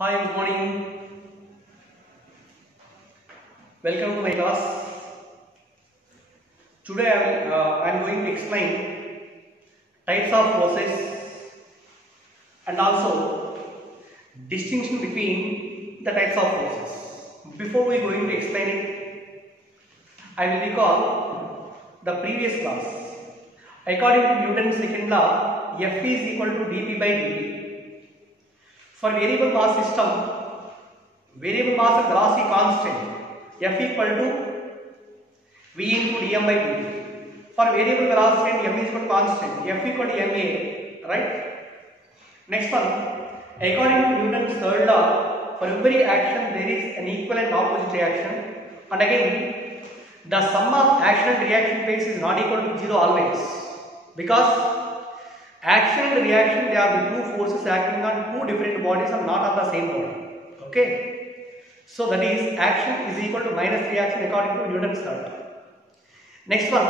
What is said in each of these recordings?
Hi, good morning. Welcome to my class. Today I am going to explain types of forces and also distinction between the types of forces. Before we going to explain it, I will recall the previous class. According to Newton's second law, F is equal to dP by dt. For variable mass system, variable mass and velocity constant, F equal to V into dm by dt. For variable velocity and m is equal to constant, F equal to ma, right? Next one, according to Newton's third law, for every action there is an equal and opposite reaction, and again the sum of action and reaction phase is not equal to 0 always, because action and reaction, they are the two forces acting on two different bodies and not on the same body. Okay, so that is action is equal to minus reaction according to Newton's third law. Next one,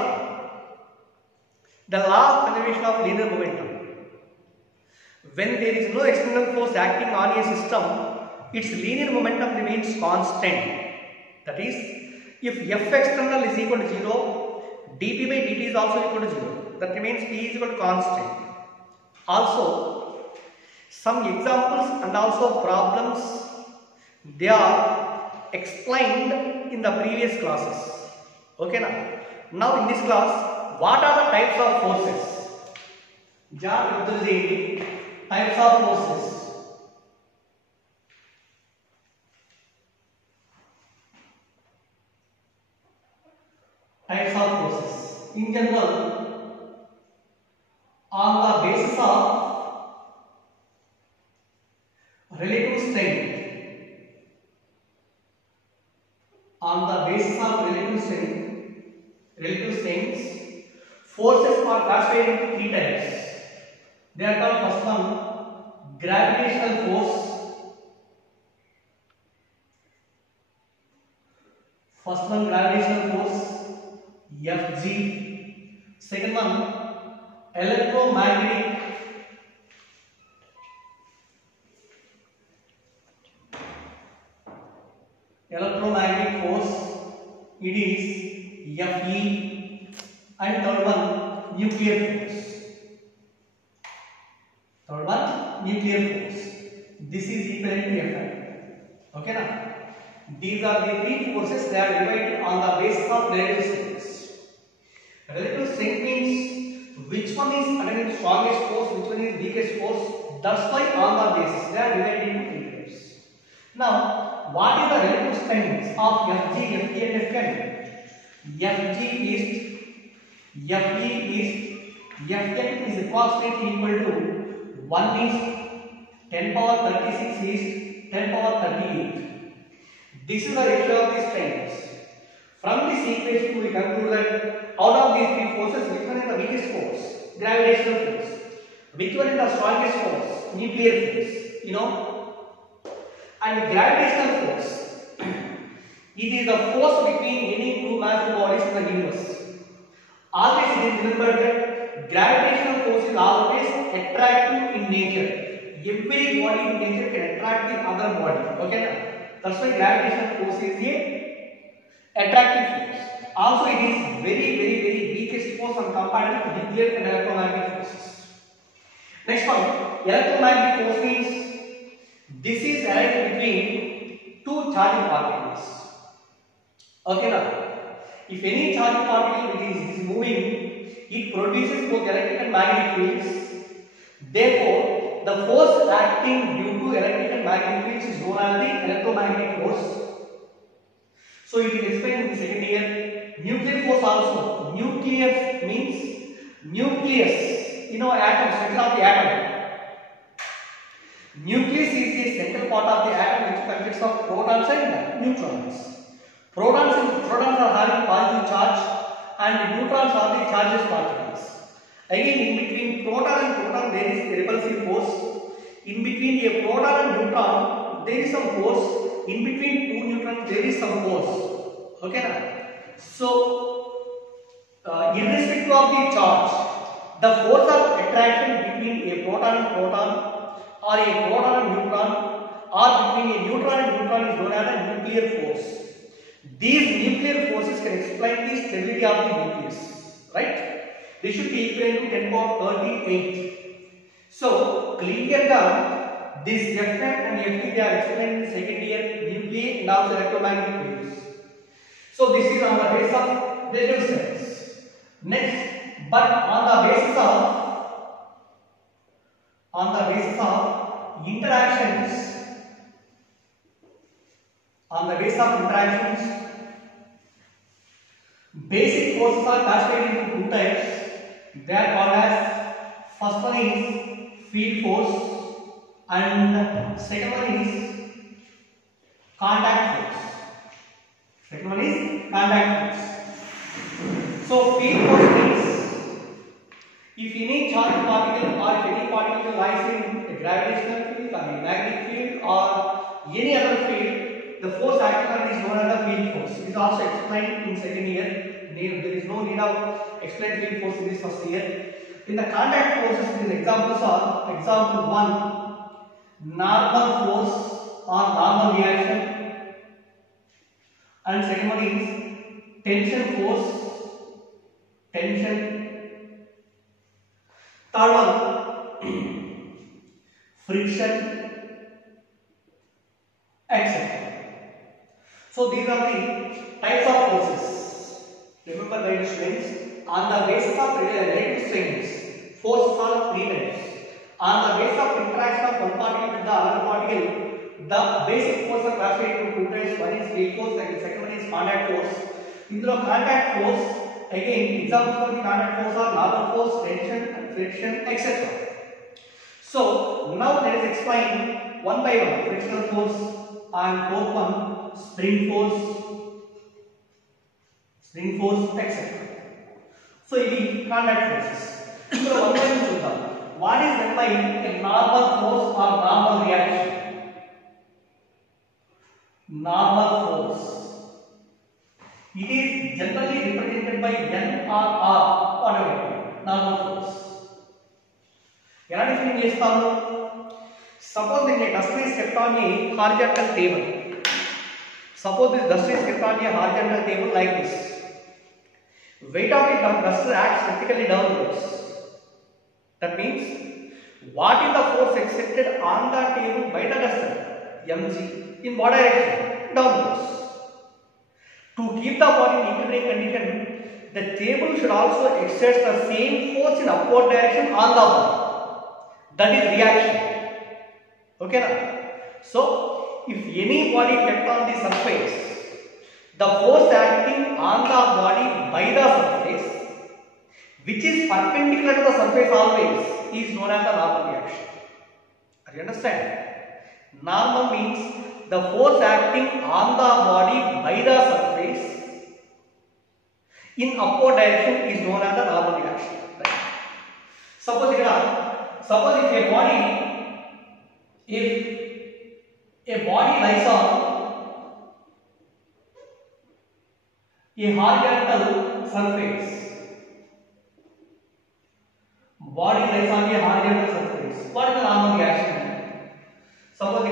the law of conservation of linear momentum. When there is no external force acting on a system, its linear momentum remains constant. That is, if F external is equal to 0, dP by dt is also equal to 0. That remains P is equal to constant. Also, some examples and also problems, they are explained in the previous classes. Okay, now in this class, what are the types of forces? Types of forces. Types of forces. In general, on the basis of relative strength, relative strengths, forces are classified into three types. They are called, first one, gravitational force. First one, gravitational force, Fg. Second one, electromagnetic force, it is Fe. And third one, nuclear force. This is equivalent to Fi. Okay now? These are the three forces that are divided on the basis of relative strengths. Relative strength means which one is underneath strongest force, which one is weakest force. That's why on the basis they are divided into three types. Now, what is the relative strengths of Fg, Fe and Fn? Fn is approximately equal to 1 is 10 power 36 is 10 power 38. This is the ratio of these strengths. From this equation we conclude that out of these three forces, which one is the weakest force? Gravitational force. Which one is the strongest force? Nuclear force. And gravitational force, it is the force between any two massive bodies in the universe. Always it is remembered that gravitational force is always attractive in nature. Every body in nature can attract the other body. Okay, that's why gravitational force is a attractive force. Also, it is very weakest force when compared to nuclear and electromagnetic forces. Next one, electromagnetic force means this is aligned between two charging particles. Okay now, if any charging particle is moving, it produces both electric and magnetic fields. Therefore, the force acting due to electric and magnetic fields is known as the electromagnetic force. So it is explained in the second year. Nuclear force also. Nucleus means nucleus. Atom, center of the atom. Nucleus is the central part of the atom which consists of protons and neutrons. Protons are having positive charge and neutrons are the charged particles. Again, in between proton and proton there is a repulsive force. In between a proton and neutron there is some force. In between two neutrons there is some force. Okay now? So, irrespective of the charge, the force of attraction between a proton and proton or a proton and neutron or between a neutron and neutron is known as a nuclear force. These nuclear forces can explain the stability of the nucleus, right? They should be equivalent to 10 power 38. So clearly this Fn and Fe they are explained in second year nuclei and also electromagnetic waves. So this is on the basis of resistance. Next, but on the basis of interactions, basic forces are classified into two types. They are called as, first one is field force and second one is contact force. So field force means if any charged particle or if any particle lies in a gravitational field or a magnetic field or any other field, the force acting on it is known as the field force. It is also explained in second year. There is no need of explain field force in this first year. In the contact forces, these examples are: example 1, normal force or normal reaction, and second one is tension force, tension. Third one, friction, etc. So these are the types of forces. Remember, my students, on the basis of relative strengths, forces are three types. On the basis of interaction of one particle with the other particle, the basic force are classified into two types. One is field force and the second one is contact force. In the contact force, again, examples of the contact force are normal force, tension, friction, etc. So now let us explain one by one: frictional force and fourth one, spring force, etc. So it is contact forces. So one by one చూద్దాం. What is meant by a normal force or normal reaction? Normal force, it is generally represented by N or R, whatever. Normal force. ఎలా define చేస్తాము? Suppose the dust is kept on a horizontal table. Suppose this dust is kept on a horizontal table like this. Weight of the dust acts vertically downwards. That means, what is the force exerted on the table by the duster? mg. In what direction? Downwards. To keep the body in equilibrium condition, the table should also exert the same force in upward direction on the body. That is reaction. Okay na? So if any body kept on the surface, the force acting on the body by the surface, which is perpendicular to the surface always, is known as the normal reaction. Are you understand? Normal means the force acting on the body by the surface in upward direction is known as the normal reaction. Right? Suppose if a body lies on a horizontal surface, what is the normal reaction? Suppose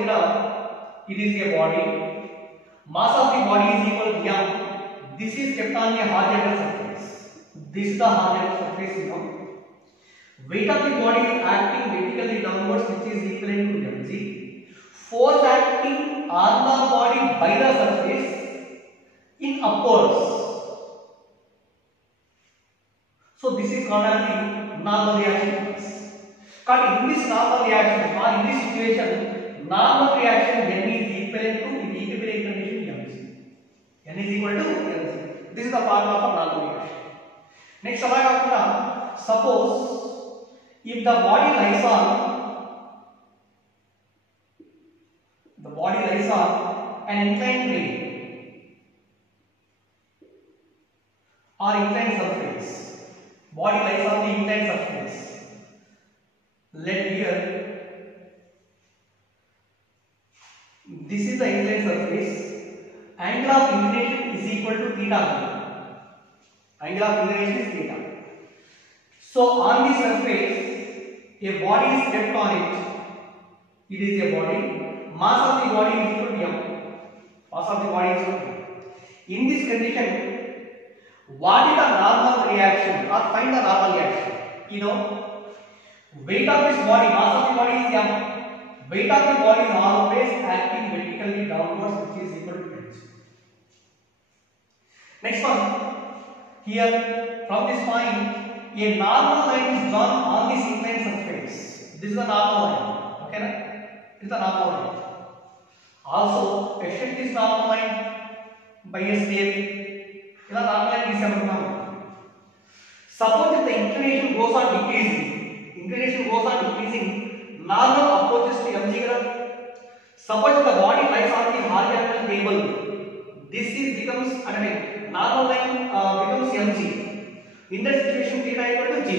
it is a body, mass of the body is equal to m. This is kept on a horizontal surface. This is the horizontal surface, Weight of the body is acting vertically downwards, which is equivalent to mg. Force acting on the body by the surface in upwards. So this is called as the normal reaction. But in this normal reaction or in this situation, normal reaction n is equivalent to in equilibrium condition mg. N is equal to mg. This is the formula for normal reaction. Next, suppose if the body lies on an inclined plane or inclined surface, body lies on the inclined surface. Let here, this is the inclined surface. Angle of inclination is equal to theta. Angle of inclination is theta. So on the surface, a body is kept on it. It is a body. mass of the body is equal to m. Mass of the body is equal to m. In this condition, what is the normal reaction, or find the normal reaction? You know, weight of this body, mass of the body is m. Weight of the body is always acting vertically downwards, which is equal to mg. Next one, here from this point, a normal line is drawn on this inclined surface. This is the normal line. Okay, na? This is the normal line. Also, extend this normal line by a scale. This is the normal line is suppose if the inclination goes on decreasing, normal approaches to mg. Suppose the body lies on the horizontal table, this is becomes normal line becomes mg. In that situation, theta equal to g.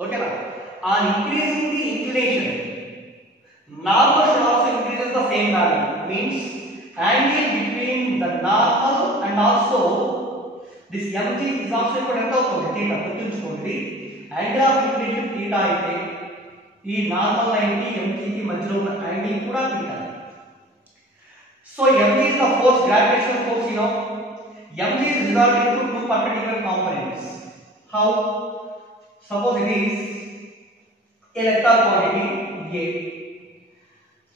Okay, na? On increasing the inclination, normal should also increases the same value. Means angle between the normal and also this mg is also equal to theta. Guర్తుంచుకోండి, angle of inclination theta అయితే ఈ normal line కి mg కి మధ్యలో ఉన్న angle కూడా theta. So mg is the force, gravitational force, you know. mg is resolved into two perpendicular components. How? Suppose it is a vector quantity A.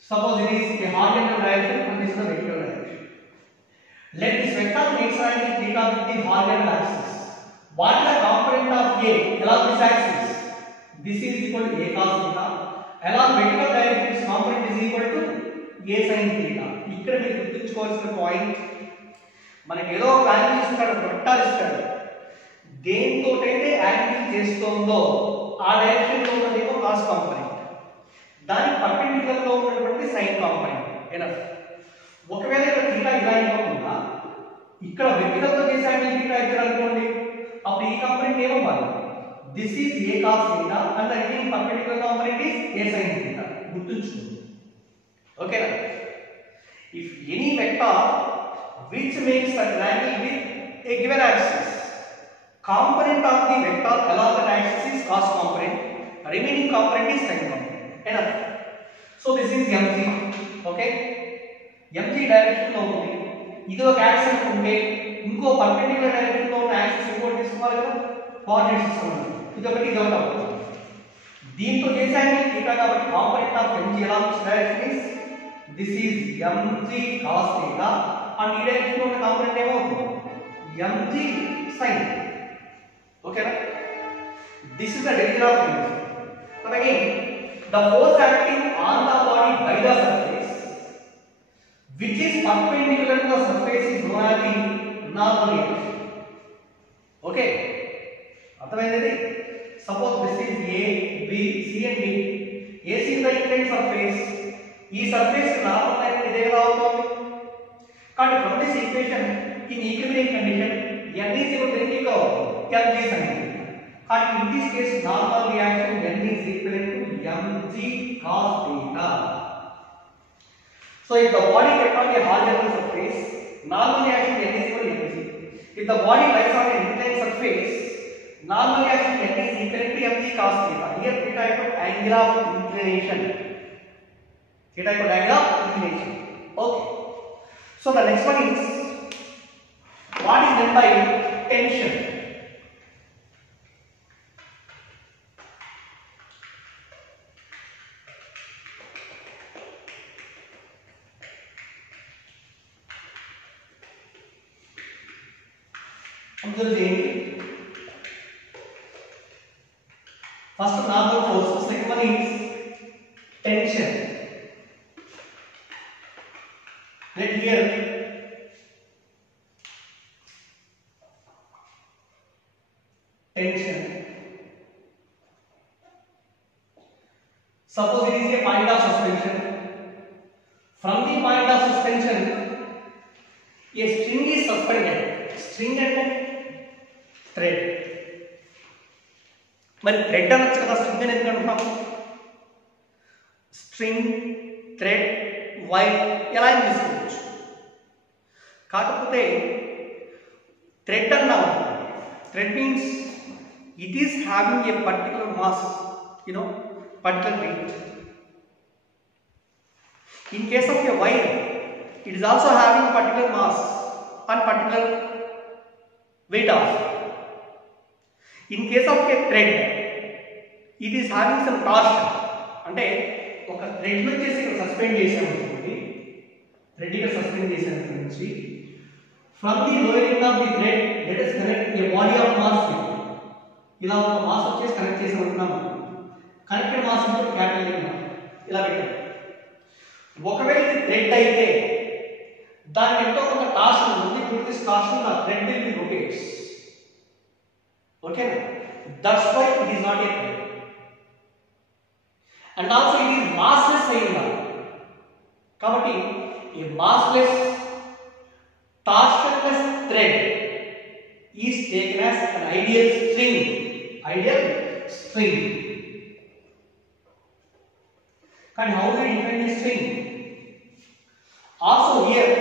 Suppose it is a horizontal direction and this is the vertical direction. Let this vector makes angle theta with the horizontal axis. What is the component of A along this axis? This is equal to a cos theta. Along vertical direction, its component is equal to a sin theta. ఇక్కడ మీరు గుర్తుంచుకోవాల్సిన point, మనకి ఏదో ఒక angle ఇస్తాడు, vector ఇస్తాడు, దేనితోటైతే angle చేస్తుందో ఆ డైరెక్షన్ లో ఉన్నదేమో కాస్ కాంపోనెంట్, దానికి పర్పెండిక్యులర్ గా ఉన్నటువంటి సైన్ కాంపోనెంట్. ఎనఫ్. ఒకవేళ ఇక్కడ థీటా ఇలా ఇవ్వకుండా ఇక్కడ వెక్టార్ తో చేసే యాంగిల్ థీటా ఇక్కడ అనుకోండి, అప్పుడు ఈ కాంపోనెంట్ ఏమవ్వాలి? This is a cos theta and the remaining perpendicular component is a sin theta. గుర్తుంచుకోండి. Okay, na? If any vector which makes a triangle with a given axis, component of the vector along that axis is cos component, remaining component is sin component. Enough. So this is mg. Okay, mg direction లో ఉంది, ఇది ఒక axis ఉంటే ఇంకో perpendicular direction లో ఉన్న axis ఇంకోటి తీసుకోవాలి కదా, కోఆర్డినేట్ సిస్టమ్ ఉంది. ఇదొకటి ఇదొకటి అవుతుంది. దీంతో చేసే యాంగిల్ థీటా కాబట్టి component of mg along this direction is this is mg cos theta and ఈ డైరెక్షన్ లో ఉన్న కాంపోనెంట్ ఏమవుతుంది? mg sin. Okay, na? This is the direction of mg. But again, the force acting on the body by the surface which is perpendicular to the surface is known as the normal reaction. Okay, అర్థమైంది? Suppose this is A, B, C and D. AC is the inclined surface. ఈ surface కి normal line ఇదే ఎలా అవుతుంది? కానీ from this equation in equilibrium condition n is equal to mg sin theta. కానీ in this case normal reaction n is equal to mg cos theta. So if the body kept on a horizontal surface, normal reaction n is equal to mg. If the body lies on an inclined surface, normal reaction n is equal to mg cos theta. Here theta equal to angle of inclination. Theta equal to angle of inclination. Okay. So the next one is what is meant by tension. Observe first normal force, second one is tension. Let here tension. Suppose it is a point of suspension. From the point of suspension, a string is suspended. String and thread. మరి thread అనొచ్చు కదా, string అని ఎందుకు అంటున్నాం? String, thread, wire ఎలా అయినా తీసుకోవచ్చు. కాకపోతే థ్రెడ్ అన్నాం, thread means it is having a particular mass, particular weight. In case of a wire, it is also having particular mass and particular weight also. In case of a thread, it is having some torsion. అంటే ఒక thread వచ్చేసి suspend చేసామనుకోండి, thread ఇక్కడ suspend చేసాము నుంచి from the lower end of the thread let us connect A body of mass. ఇలా ఒక mass వచ్చేసి కనెక్ట్ చేసి ఉంటున్నాము. కనెక్టెడ్ మాస్ అంటే క్యాపిటల్ ఇలా పెట్టాము. ఒకవేళ ఇది థ్రెడ్ అయితే దానికి ఎంతో కొంత టార్షన్ ఉంది. Due to this torsion the thread will be rotates. ఓకేనా? That's why it is not a thread. And also it is massless ayinda. Kabatti a massless torsionless thread is taken as an ideal string. Ideal string. And how do we define a string? Also here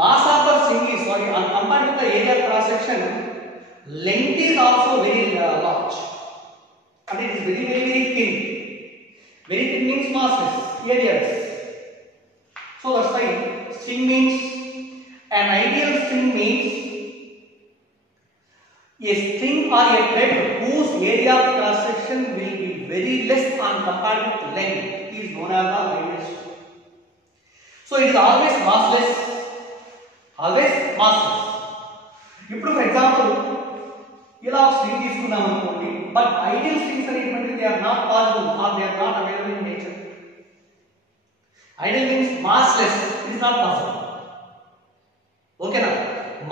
mass of the string is compared to the area of cross section, length is also very large. And it is very thin. Very thin means massless areas. So that's why string means, an ideal string means a string or a thread whose area of cross section will be very less on compared with length is known as the ideal string. So it is always massless. Always massless. If for example ఇలా string తీసుకున్నాం అనుకోండి, but ideal strings అనేటువంటి they are not possible or they are not available in nature. Ideal means massless, it is not possible. ఓకేనా?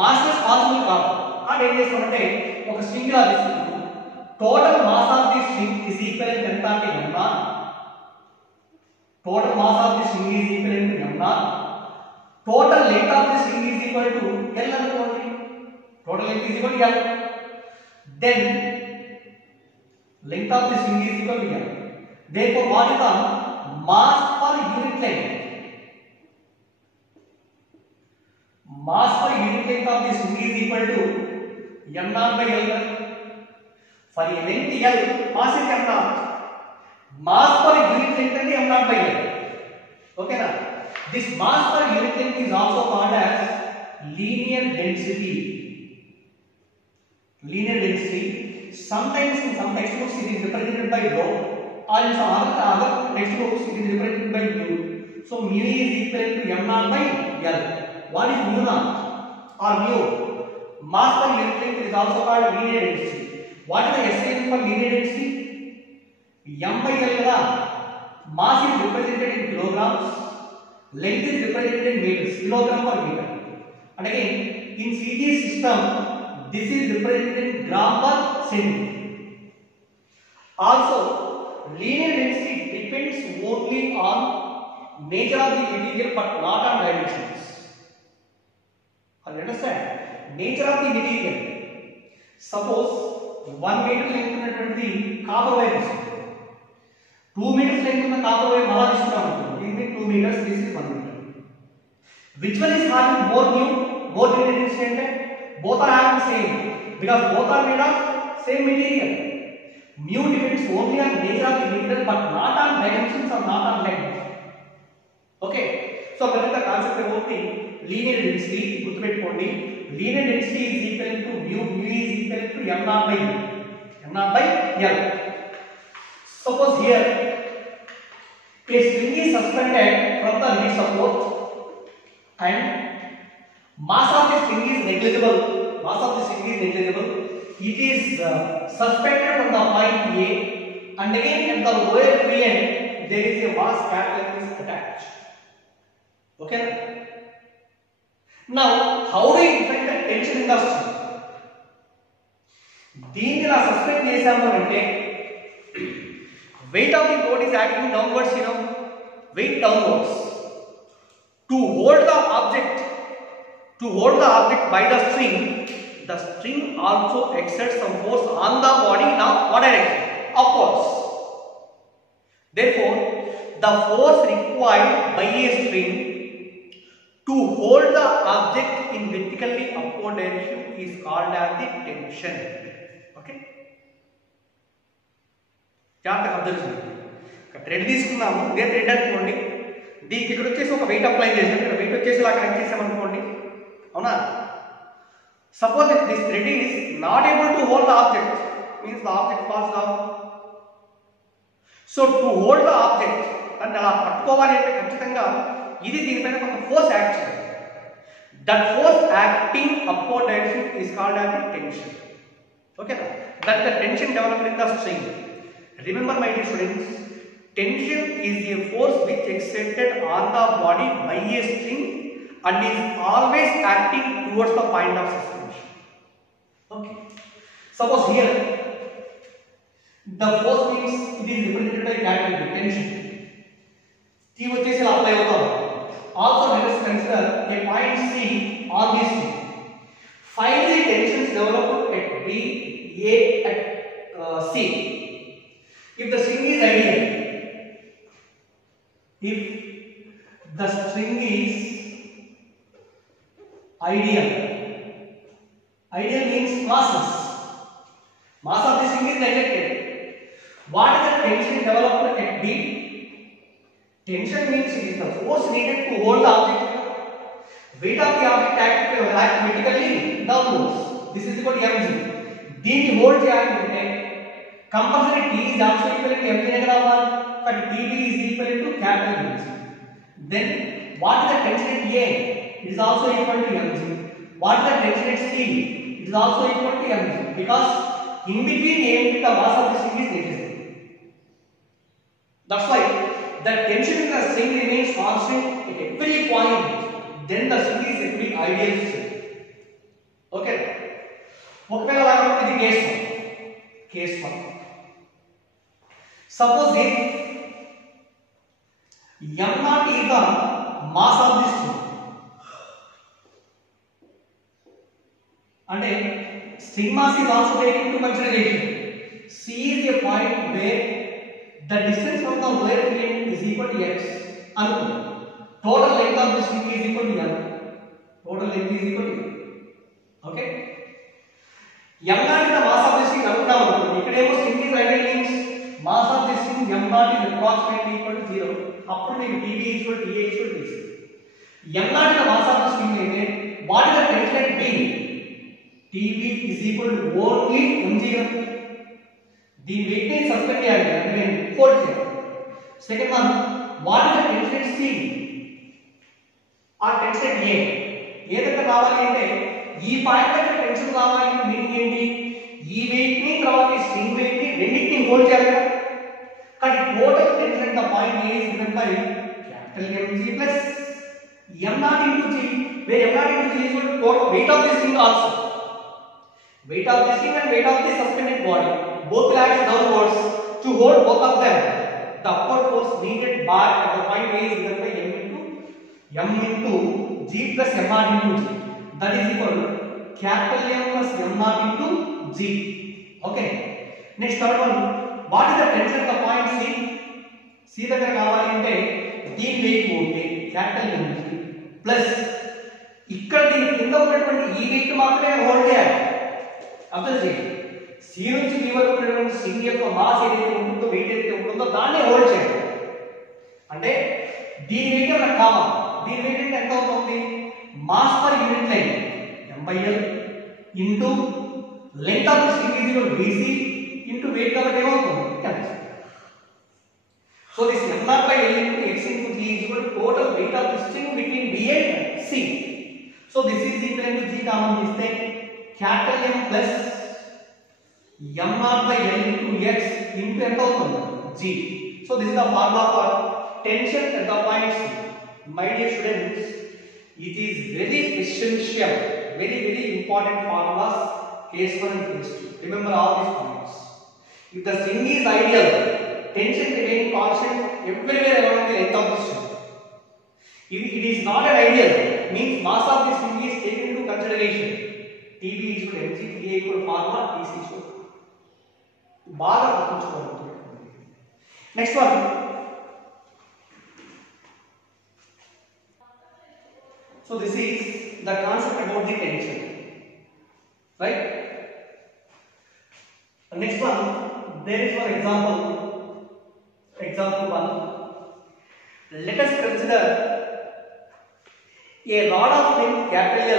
Massless possible కాదు. అంటే ఏం చేస్తామంటే ఒక స్ట్రింగ్ లా తీసుకుంటాము. Total mass of the string is equal to ఎంత అంటే m0. Total mass of the string is equal to m0. Total length of the string is equal to l అనుకోండి. Total length is equal to l. Then length of the string is equal to l. Therefore what is the mass per unit length? Mass per unit length of the string is equal to m0 by l. For a length l, mass is m0. Mass per unit length is m0 by l. Okay na? This mass per unit length is also called as linear density. Linear density. Sometimes in some textbooks it is represented by rho, or in some other textbooks it is represented by mu. So mu is equal to m0 by l. What is mu naught or mu? Mass per unit length is also called linear density. What is the SI for linear density? M by l kada. Mass is represented in kilograms, length is represented in meters, kilogram per meter. And again in CG system this is represented in gram per centimeter. Also, linear density depends only on nature of the material but not on dimensions. Are you understand? Nature of the material. Suppose 1 meter length ఉన్నటువంటి copper wire తీసుకుంటాం. 2 meters length ఉన్న copper wire మళ్ళా తీసుకున్నాం. This is 2 meters, this is 1 meter. Which one is having more linear density అంటే? Both are having same, because both are made of same material. Mu depends only on nature of the material but not on dimensions or not on length. Okay, so when the concept about the linear density, గుర్తుపెట్టుకోండి, linear density is equal to mu is equal to m0 by l. Suppose here a string is suspended from the limit support and mass of the string is negligible. It is suspended from the point A, and again at the lower free end there is a mass capital is attached. Okay. Now how do we define the tension in the string? దీన్ని ఇలా suspend చేసాము అంటే weight of the load is acting downwards, weight downwards to hold the object by the string also exerts some force on the body. Now what direction? Upwards. Therefore the force required by a string to hold the object in vertically upward direction is called as the tension. Okay, జాగ్రత్తగా observe చేయండి. Thread తీసుకున్నాము, ఇదే thread అనుకోండి, దీనికి ఇక్కడ వచ్చేసి ఒక wait apply చేసాం, ఇక్కడ వెయిట్ వచ్చేసి ఇలా కనెక్ట్ చేసామనుకోండి, అవునా. Suppose if this thread is not able to hold the object, means the object falls down. So to hold the object అంటే అలా పట్టుకోవాలి అంటే ఖచ్చితంగా ఇది దీనిపైన కొంత ఫోర్స్ యాక్ట్ చేయాలి. That force acting upward direction is called as tension. ఓకేనా, that the tension developed in the string. Remember my dear students, tension is a force which exerted on the body by a string and is always acting towards the point of suspension. Okay, suppose here the force means it is represented by capital tension. T vachesi apply avutha. Also let us consider a point C on this string. Finally tensions developed at B, A, at C. If the string is ideal, if the string is ideal, ideal means massless, mass of the string is neglected. What is the tension developed at B? Tension means it is the force needed to hold the object. Weight of the object acts vertically downwards. This is equal to mg. దీన్ని hold చేయాలంటే compulsory T is also equal to mg నే రావాలి. But TB is equal to capital mg. Then what is the tension at A? It is also equal to mg. What is the tension at C? It is also equal to mg, because in between A and the mass of the string is negative. That's why the tension in the string remains constant at every point. Then the string is actually ideal string. Okay. ఒకవేళ ఇది case 1. Case 1. Suppose if m0 is the mass of this string, అంటే string mass is also taken into consideration. C is a point where the distance from the lower plane is equal to x. అనుకుందాం. Total length of the string is equal to m. Total length is equal to m. Okay. m0 is the mass of the string అనుకున్నాం అనుకోండి. ఇక్కడేమో string is ideal means mass of the string m0 is approximately equal to 0. అప్పుడు మీకు TB equal to A equal to C. m0 is the mass of the string అయితే what is the tension at B? TB is equal to only mg. దీని wait ని suspend చేయాలి అంటే నేను hold చేయాలి. Second one, what is the tension at C? ఆ tension at A ఏ దగ్గర రావాలి అంటే ఈ పాయింట్ దగ్గర టెన్షన్ రావాలి అంటే మీనింగ్ ఏంటి? ఈ వెయిట్ ని తర్వాత ఈ స్ట్రింగ్ వెయిట్ ని రెండింటిని హోల్డ్ చేయాలి కదా. కానీ total tension at the point A is given by capital Mg plus m0 into G, where m0 into G is equal to total weight of the string also. Weight of the string and weight of the suspended body both will act downwards. To hold both of them, the upward force needed by at the point A is given by m into G plus m0 into G. That is equal to capital M plus m0 into G. Okay. Next third one, what is the tension at the point C? C దగ్గర కావాలి అంటే దీని wait ఉంటే capital M plus ఇక్కడ దీని కింద ఉన్నటువంటి ఈ వెయిట్ మాత్రమే హోల్డ్ చేయాలి. అబ్జర్వ్ చేయండి, C నుంచి D వరకు ఉన్నటువంటి స్ట్రింగ్ యొక్క మాస్ ఏదైతే ఉంటుందో, వెయిట్ ఏదైతే ఉంటుందో దాన్ని హోల్డ్ చేయాలి. అంటే దీని వెయిట్ మనకు కావాలి. దీని వెయిట్ అంటే ఎంత అవుతుంది? Mass per unit line m/l into length of the string is equal to bc into weight కాబట్టి ఏమవుతుంది? m. So this m0 by l into x into g is equal to total weight of the string between b and c. So this is equal to g common తీస్తే capital M plus m0 by l into x into ఎంత అవుతుంది? g. So this is the formula for tension at the point C. My dear students, it is very essential, very important formulas, case 1 and case 2. Remember all these points. If the string is ideal, tension remain constant everywhere around the length of the string. If it is not an ideal, means mass of the string is taken into consideration. TB is equal to mg, TA equal to formula, TC equal to బాగా గుర్తుంచుకోవాలి. Next one. So this is the concept about the tension, right? The next one, there is one example. Example 1. Let us consider a rod of length capital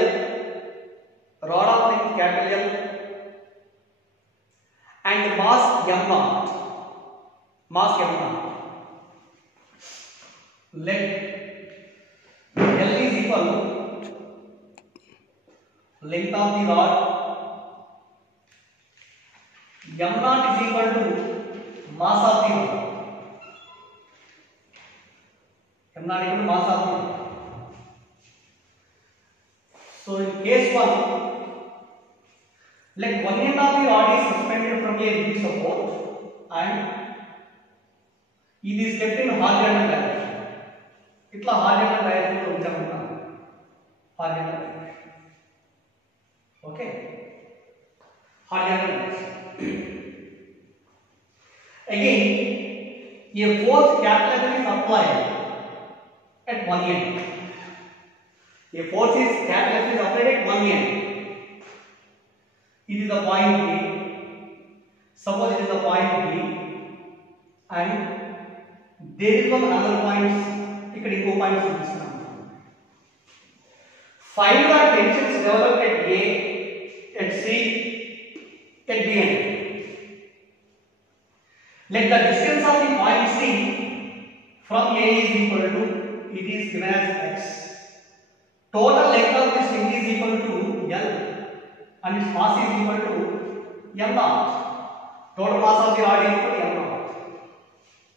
L and mass m0. Let L is equal length of the rod, m0 is equal to mass of the rod. m0 equal to mass of the rod. So in case 1, let one end of the rod is suspended from a rigid support and it is kept in horizontal direction. इतना horizontal direction को उंचा horizontal direction. Okay, horizontal direction. Again, a force capital F is applied at one end. A force is capital F is applied at one end. It is a point A. Suppose it is a point B, and there is one another point. ఇక్కడ ఇంకో point చూపిస్తున్నాం. Find the tensions developed at A, at C, at B end. Let the distance of the point C from A is equal to, it is given as x. Total length of this string is equal to L and its mass is equal to m0. Total mass of the rod is equal to m0.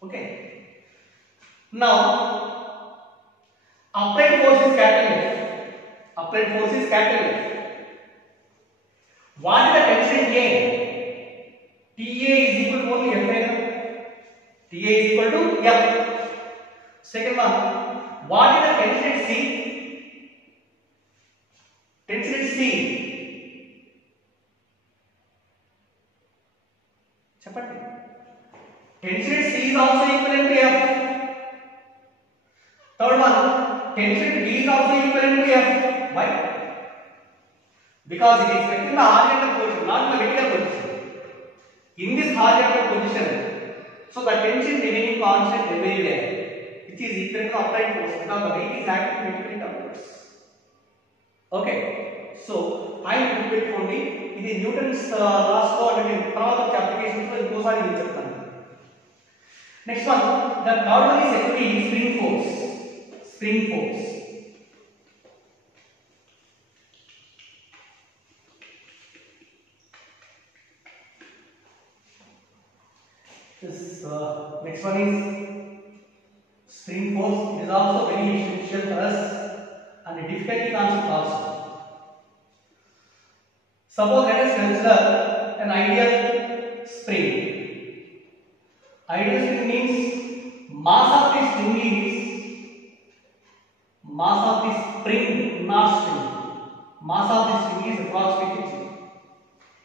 Okay. Now, applied force is capital F. Applied force is capital F. What is the tension A? TA is equal to only F. TA is equal to F. Second one, what is the tension at C? Tension at C. Chapati. Tension at C is also equivalent to F. Third one, tension B is also equivalent to F. Why? Because it is kept in the horizontal position, not in the vertical position. In this horizontal position, so the tension remaining constant everywhere, which is equal to applied force because the weight is acting vertically downwards. Okay, so I will do it only. It is Newton's last law and in problem applications for those are in chapter. Next one, the third one is actually spring force. Spring force. This next one is spring force. It is also very essential for us and a difficult concept also. Suppose let us consider an ideal spring. Ideal spring means mass of the spring is mass of the spring, not string. Mass of the string is approximately 0.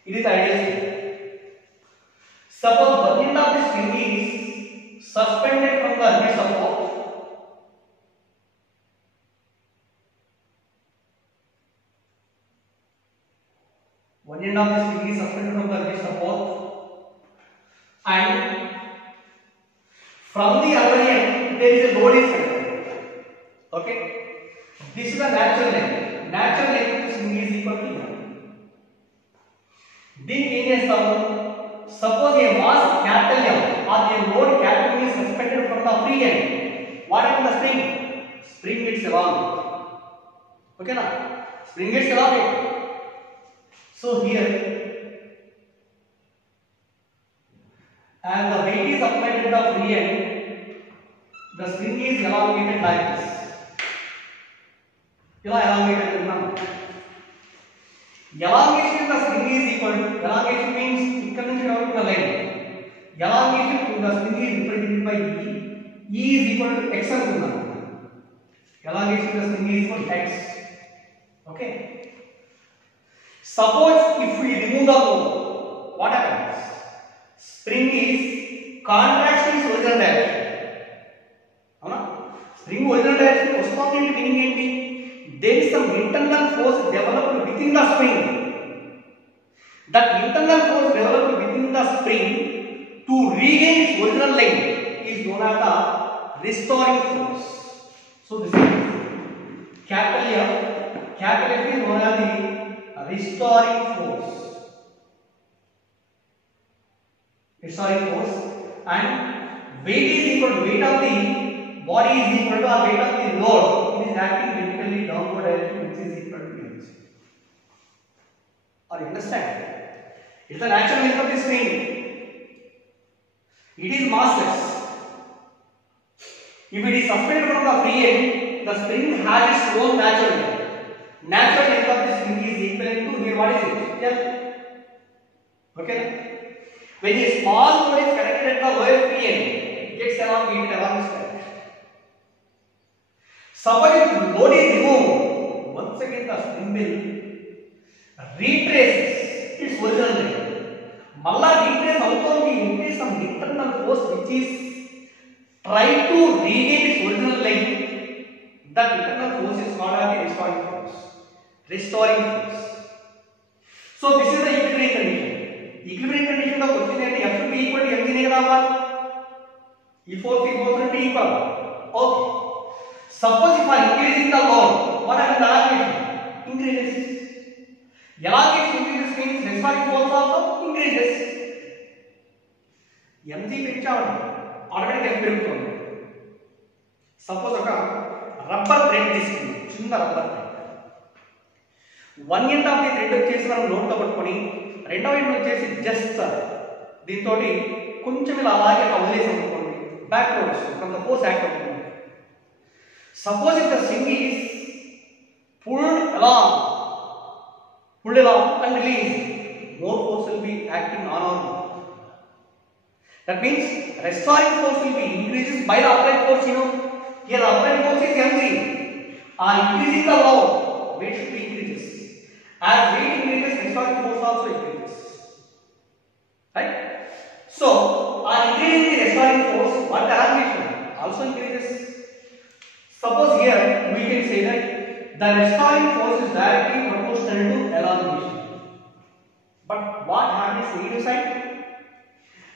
It is ideal spring. Suppose one end of the string is suspended from the rigid support. One end of the string is suspended from the rigid support, and from the other end there is a load is connected. Okay, this is the natural length. Natural length of the string is equal to m. Then suppose a mass capital M or a load capital M is suspended from the free end. What happens to the spring? Spring gets elongated. Okay now? Spring gets elongated. So here, and the weight is applied at the free end, the spring is elongated like this. Elongated now. Elongation in the spring is equal to, elongation means incremental out the line. Elongation in the spring is represented by E is equal to x. Elongation in the spring is equal to x. Okay. Suppose if we remove the load, what happens? Spring is contraction is original direction. Spring original direction corresponding to meaning enti? There is some internal force developed within the spring. That internal force developed within the spring to regain its original line is known as the restoring force. So this is capital F. Capital F is known as the restoring force. Restoring force, and weight is equal to weight of the body is equal to weight of the load. It is acting vertically downward direction, which is equal to mc. Or you understand? It is the natural length of the spring. It is massless. If it is suspended from the free end, the spring has its own natural length. Natural length of the spring is equivalent to here. What is it? L. Okay. When a small load is connected at the lower free end, it gets elongated along this line. Suppose if the load is removed, once again the spring will retraces its original length. Malla retrace avutundi ante some internal force which is try to regain its original length. That internal force is called as the restoring force. Restoring force. So this is the equilibrium condition. Equilibrium condition का question है F should be equal to mg नहीं बराबर. E force is equal. Okay. Suppose if I increase the load, what happens? Elongation increases. Elongation increases means restoring force also increases. mg పెంచాలి, automatic F పెరుగుతుంది. Suppose ఒక rubber thread తీసుకుంది, చిన్న rubber thread. One end of the thread వచ్చేసి మనం note తో పట్టుకొని రెండవ ఎండ్ వచ్చేసి జస్ట్ దీంతో కొంచెం ఇలా అలాగే వదిలేసి అనుకోండి, backwards from the force act అవుతుంది. Suppose if the string is pulled along and released, more force will be acting on our load. That means restoring force will be increases by the upright force. Here the upright force is mg. On increasing the load, weight should be increases. As weight increases, restoring force also increases. Right? So, on increasing the restoring force, what elongation also increases. Suppose here we can say that the restoring force is directly proportional to elongation. But what happens on the negative side?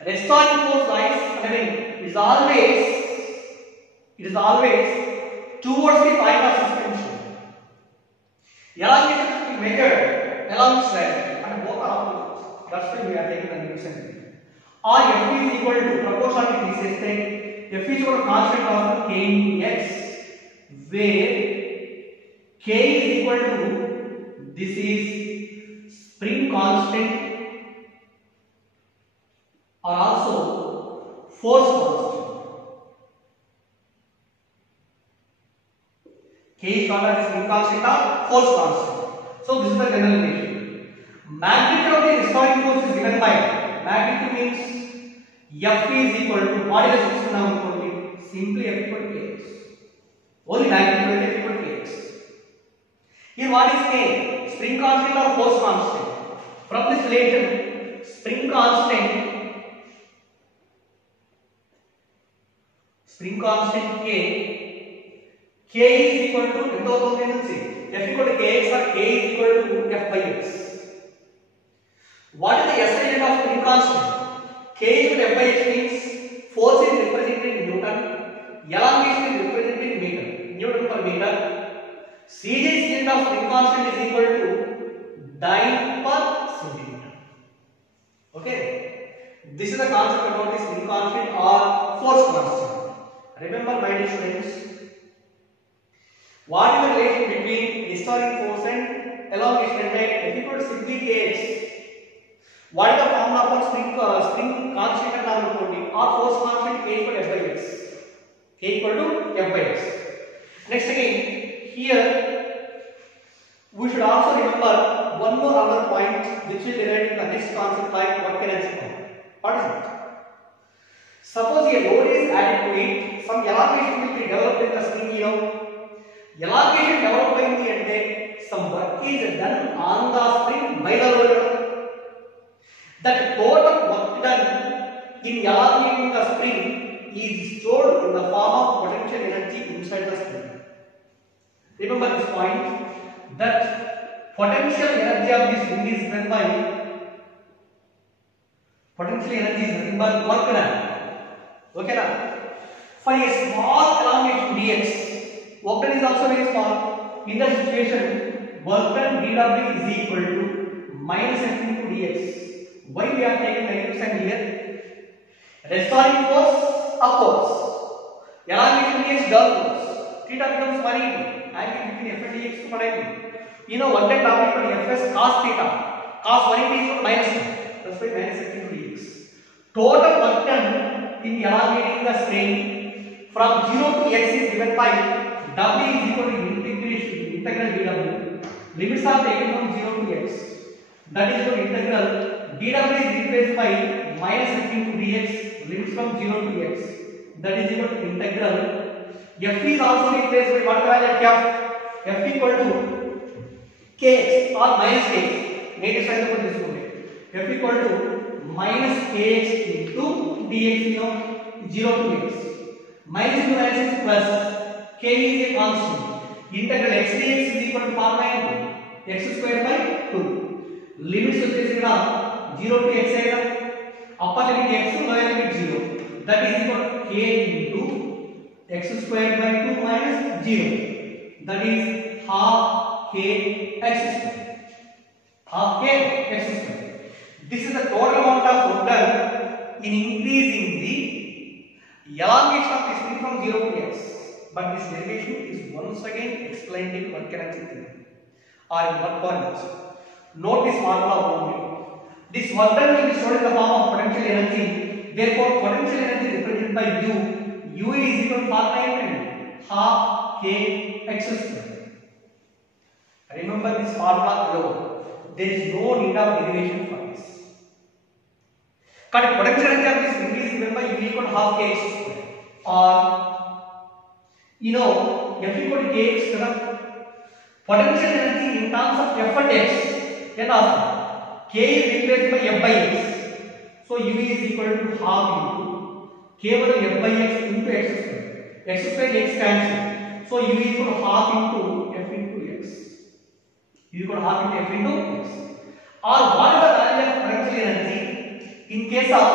Restoring force lies, is always towards the point of suspension. Elongation should be measured along this direction, and both are opposites. That's why we are taking the negative sign. Or F is equal to proportional to this extent. F is equal to constant of K into X, where K is equal to, this is spring constant or also force constant. K is called as spring constant or force constant. So this is the general relation. Magnitude of the restoring force is given by, magnitude means F is equal to modulus simply F equal to Kx. Only magnitude is F equal to Kx. Here what is K? Spring constant or force constant? From this relation, spring constant K is equal to F equal to Kx or K is equal to F by X. What is the SI unit of spring constant? K is equal to F by X means force is represented in Newton, elongation is represented in meter, Newton per meter. Cj unit of spring constant is equal to dyne per centimeter. Okay, this is the concept about the spring constant or force constant. Remember, my dear students, what is the relation between restoring force and elongation? F equal to simply Kx. What is the formula for spring constant and or force constant? K equal to F by X. K equal to F by X. Next again, here we should also remember one more other point which will derive in the next concept like work energy. What is it? Suppose a load is added to it, some elongation will be developed in the spring. Elongation developed by the end, some work is done on the spring by the loader. That total work done in elongating the spring is stored in the form of potential energy inside the spring. Remember this point, that potential energy of this spring is given by work done. Okay na? For a small elongation dx, work done is also very small. In that situation, work done dw is equal to minus f into dx. Why we are taking negative sign here? Restoring force upwards. Elongation dx downwards. Theta becomes 180. Angle between f and dx is 180. You know work done W equal to fs cos theta. Cos 180 is minus 1. That's why minus f into dx. Total work done in elongating the string from 0 to x is given by w is equal to integral dw. Limits are taken from 0 to x. That is equal to integral dw is replaced by minus f into dx. Limits from 0 to x. That is equal to integral. F is also replaced by what value of f? F equal to kx or minus kx. Negative sign for this one. F equal to minus kx into dx, you know, 0 to x. Minus into minus is plus. K is a constant. Integral x dx is equal to formula into x square by 2. Limits వచ్చేసి ఇక్కడ 0 to x అయినా upper limit x, lower limit 0. That is equal to k into x square by 2 minus 0. That is half k x square. Half k x square. This is the total amount of work done in increasing the elongation of the string from 0 to x. But this derivation is once again explained in work energy theorem or in work balance. Note this formula only. This work done will be stored in the form of potential energy. Therefore, potential energy represented by U. U is equal to half k x square. Remember this formula alone. There is no need of derivation for this. Cut potential energy of this string is given by U equal to half k x square. Or you know, F equal to kx, potential energy in terms of F and x, and k is replaced by F by x. So U is equal to half into k over F by x into x square. X square x cancel. So U is equal to half into F into x. U equal to half into F into x. Or what is the value of potential energy in case of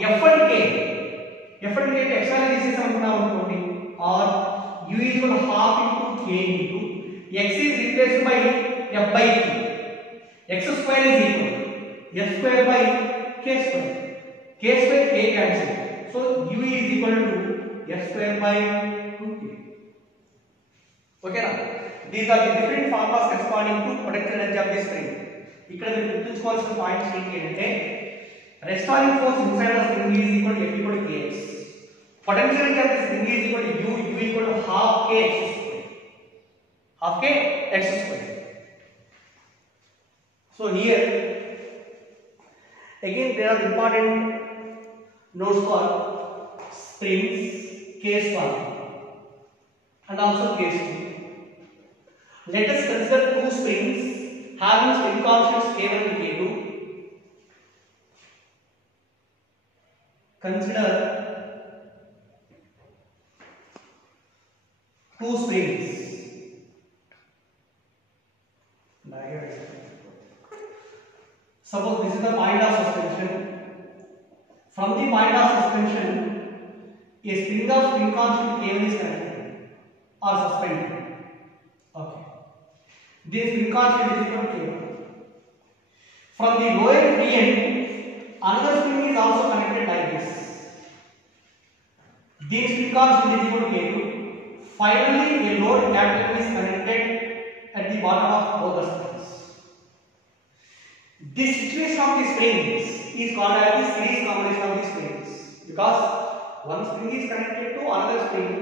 F and k? F and k x value is something. Or U is equal to half into k into x is replaced by f by q. X square is equal to f square by k square. K square k cancel. So U is equal to f square by 2k. Okay now. These are the different formulas corresponding to potential energy of this string. ఇక్కడ మీరు గుర్తుంచుకోవాల్సిన points ఏంటంటే restoring force inside the string is equal to F equal to kx. Potential energy of this string is equal to U equal to half k x square. Half k x square. So here again there are important notes for springs, case 1 and also case 2. Let us consider two springs having spring constants k1 and k2. Consider two springs. Suppose this is the point of suspension. From the point of suspension, a spring of spring constant k1 is connected or suspended. Okay. This spring constant is equal to k1. From the lower free end, another spring is also connected like this. This spring constant is equal to k2. Finally, a load capital is connected at the bottom of both the springs. This situation of the springs is called as the series combination of the springs, because one spring is connected to another spring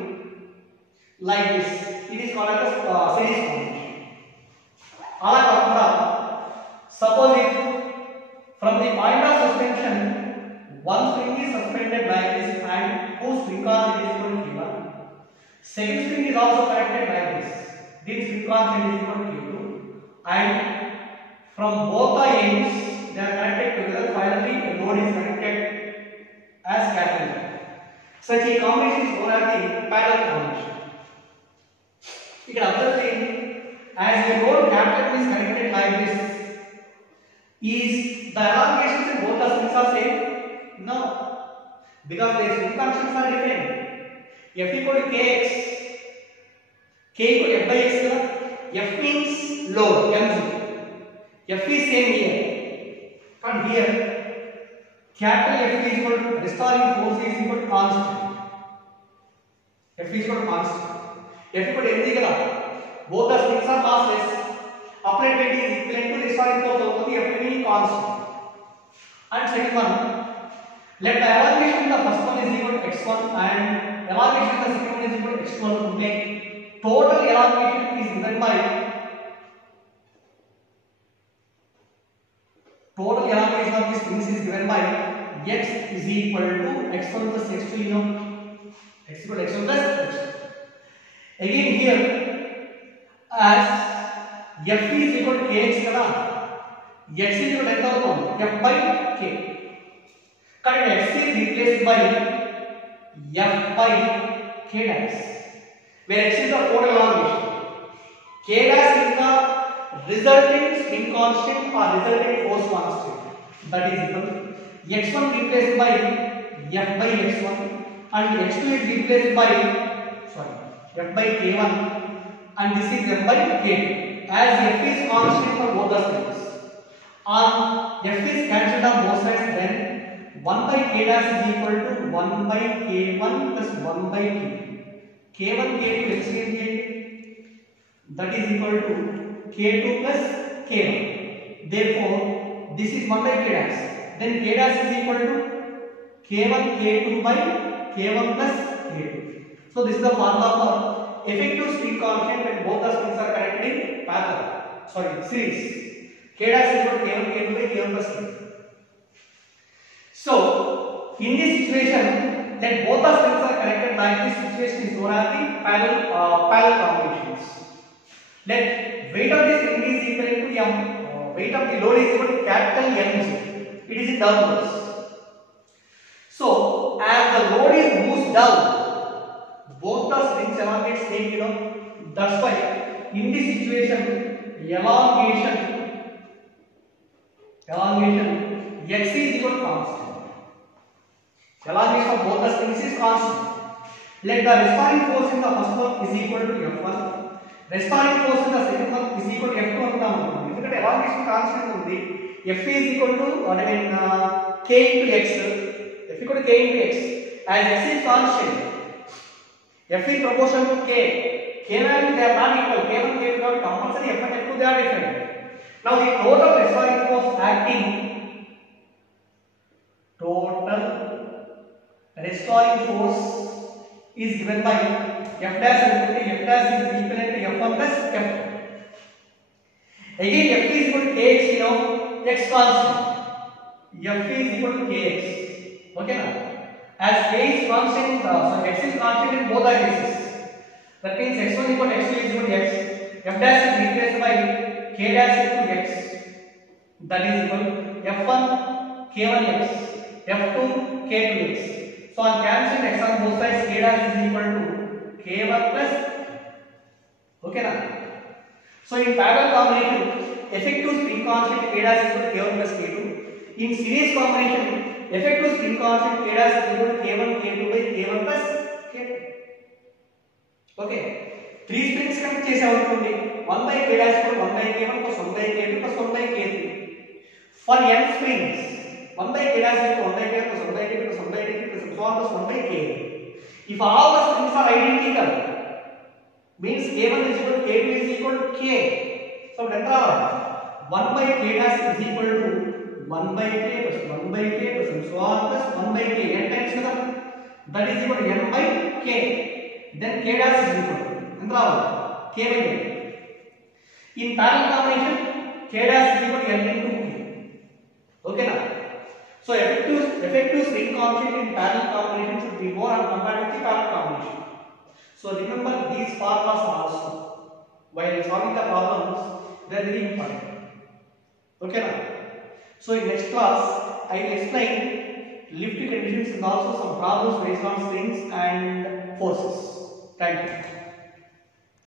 like this. It is called as the series combination. Suppose if from the point of suspension one spring is suspended like this and whose spring constant is equal to k1. Second spring is also connected like this. This spring constant is equal to k2, and from both the ends they are connected together. Finally, a load is connected as capital. Such a combination is known as the parallel combination. You can observe the as a load capital is connected like this. Is the elongations in both the springs are same? No. because their string constants are different. F equal to kx, k equal to f by x. F means load, mg. F is same here. But here, capital F is equal to restoring force is equal to constant. F is equal to constant. F equal to mg kada. Both the strings are massless. Applied weight is equivalent to restoring force of the F being constant. And second one, let the elevation in the first one is equal to x1 and elevation in the second one is equal to x1. Total elevation is given by total elevation of these strings is given by x is equal to x1 plus x2. You know, x equal to x1 plus x2. Again here, as f is equal to kx kada, x is equal to f by k. Correct, x is replaced by f by k dash, where x is the total elongation, k dash is the resultant spin constant or resultant force constant. That is equal to x1 replaced by f by x1 and x2 is replaced by f by k1 and this is f by k2. As f is constant for both the strings, on f is cancelled on both sides, then 1 by k dash is equal to 1 by k1 plus 1 by k2. K1 k2 exchange k2, that is equal to k2 plus k1. Therefore, this is 1 by k dash. Then k dash is equal to k1 k2 by k1 plus k2. So this is the formula for effective string constant when both the strings are connected in parallel. Series. K dash is equal to k1 k2 by k1 plus k2. So in this situation, then both the strings are connected like this situation is known as the parallel combinations. Let weight of the string is equal to m. Weight of the load is equal to capital Mg. It is in downwards. So as the load is moves down, both the strings elongate same. You know, that's why in this situation, elongation x is equal to constant. Elongation of both the strings is constant. Let the restoring force in the first one is equal to F1. Restoring force in the second one is equal to F2 anta untundi. Endukante elongation constant undi. F is equal to k into x. F equal to k into x. As x is constant, F is proportional to k. K value they are not equal. K1 k2 are compulsory. F1 F2 they are different. Now the total restoring force acting, total restoring force is given by f dash is equivalent to f1 plus f2. Again f is equal to kx, you know, x constant. F is equal to kx. Okay now, as k is constant, so x is constant in both the cases. That means x1 equal to x2 is equal to x. F dash is replaced by k dash into x. That is equal to f1 k1x, f2 k2x. So on cancelling x on both sides, k dash is equal to k1 plus. Okay now. So in parallel combination, effective spin constant k dash is equal to k1 plus k2. In series combination, effective spin constant k dash is equal to k1 k2 by k1 plus k2. Okay. 3 strings connect చేసామనుకోండి, 1 by k dash equal to 1 by k1 plus 1 by k2 plus 1 by k3. For n strings, 1 by k dash equal to 1 by k plus 1 by k plus 1 by k plus so on plus 1 by k. If all the strings are identical, means k1 is equal to k2 is equal to k. So then 1 by k dash is equal to 1 by k plus 1 by k plus so on plus 1 by k. N times kada, that is equal to n by k. Then k dash is equal to k by n. In parallel combination, k dash is equal to n into k. Okay now. So effective string constant in parallel combination should be more compared with the parallel combination. So remember these formulas also while solving the problems. They are very important. Okay now. So in next class I will explain lift conditions and also some problems based on strings and forces. Thank you.